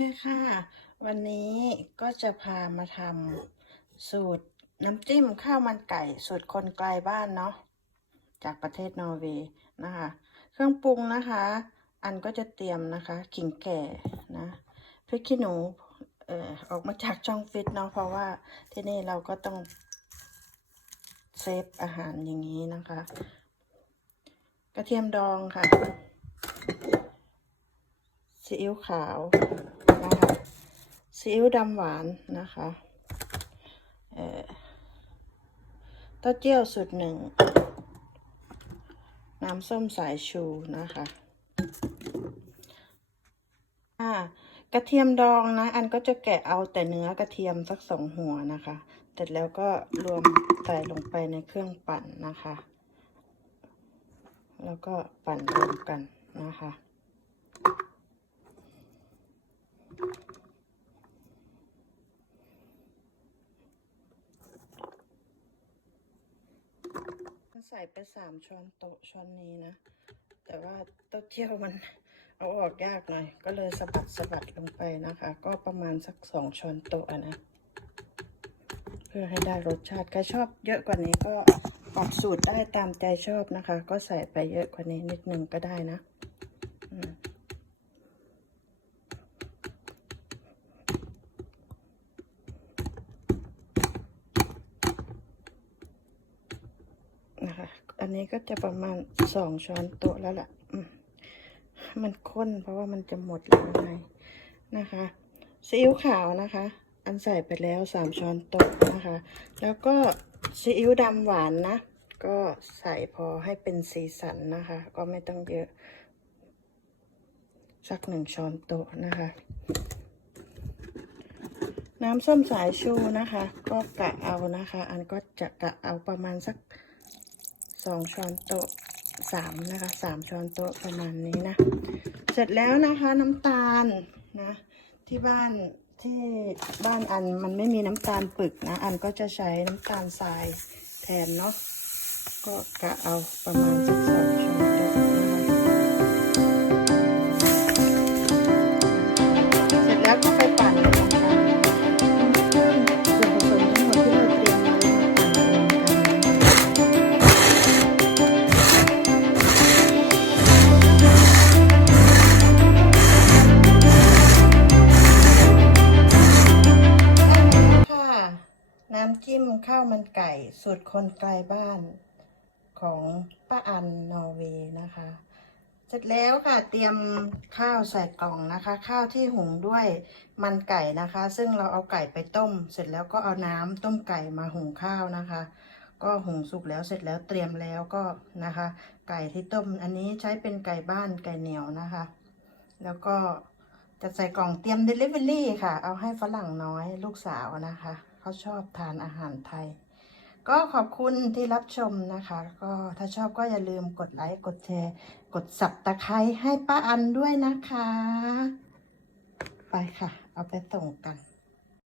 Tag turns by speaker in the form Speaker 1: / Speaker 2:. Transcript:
Speaker 1: เคค่ะ วันนี้ก็จะพามาทำสูตรน้ำจิ้มข้าวมันไก่สูตรคนไกลบ้านเนาะจากประเทศนอร์เวย์นะคะ เครื่องปรุงนะคะ อันก็จะเตรียมนะคะขิงแก่นะพริกขี้หนูเอ่อออกมาจากช่องฟิตเนาะเพราะว่าที่นี่เราก็ต้องเซฟอาหารอย่างนี้นะคะ กระเทียมดองค่ะซีอิ๊วขาว ซีอิ๊วดำหวานนะคะเต้าเจี้ยวสูตรหนึ่ง น้ำส้มสายชูนะคะกระเทียมดองนะ อันก็จะแกะเอาแต่เนื้อกระเทียมสักสองหัวนะคะ เสร็จแล้วก็รวมใส่ลงไปในเครื่องปั่นนะคะ แล้วก็ปั่นรวมกันนะคะ ใส่ไปสามช้อนโต๊ะช้อนนี้นะ แต่ว่าเต้าเจี้ยวมันเอาออกยากหน่อย ก็เลยสะบัดสะบัดลงไปนะคะ ก็ประมาณสักสองช้อนโต๊ะนะ เพื่อให้ได้รสชาติ ใครชอบเยอะกว่านี้ก็ออกสูตรได้ตามใจชอบนะคะ ก็ใส่ไปเยอะกว่านี้นิดนึงก็ได้นะ นะคะ อันนี้ก็จะประมาณสองช้อนโต๊ะแล้วล่ะมมันข้นเพราะว่ามันจะหมดแล้วไงนะคะซีอิ๊วขาวนะคะ อันใส่ไปแล้วสามช้อนโต๊ะนะคะ แล้วก็ซีอิ๊วดำหวานนะ ก็ใส่พอให้เป็นสีสันนะคะ ก็ไม่ต้องเยอะ สักหนึ่งช้อนโต๊ะนะคะ น้ำส้มสายชูนะคะ ก็กะเอานะคะ อันก็จะกะเอาประมาณสัก สองช้อนโต๊ะสามนะคะสามช้อนโต๊ะประมาณนี้นะ เสร็จแล้วนะคะน้ำตาลนะ ที่บ้านที่บ้านอันมันไม่มีน้ำตาลปึกนะ อันก็จะใช้น้ำตาลทรายแทนเนาะก็กะเอาประมาณสักสอง จิ้มข้าวมันไก่สูตรคนไกลบ้านของป้าอันนอร์เวย์นะคะ เสร็จแล้วค่ะเตรียมข้าวใส่กล่องนะคะ ข้าวที่หุงด้วยมันไก่นะคะ ซึ่งเราเอาไก่ไปต้ม เสร็จแล้วก็เอาน้ำต้มไก่มาหุงข้าวนะคะ ก็หุงสุกแล้วเสร็จแล้วเตรียมแล้วก็นะคะ ไก่ที่ต้มอันนี้ใช้เป็นไก่บ้านไก่เหนียวนะคะ แล้วก็จะใส่กล่องเตรียม Delivery ค่ะ เอาให้ฝรั่งน้อยลูกสาวนะคะ เขาชอบทานอาหารไทย ก็ขอบคุณที่รับชมนะคะ ก็ถ้าชอบก็อย่าลืมกดไลค์ กดแชร์ กดสับตะไคร้ให้ป้าอันด้วยนะคะ ไปค่ะ เอาไปส่งกัน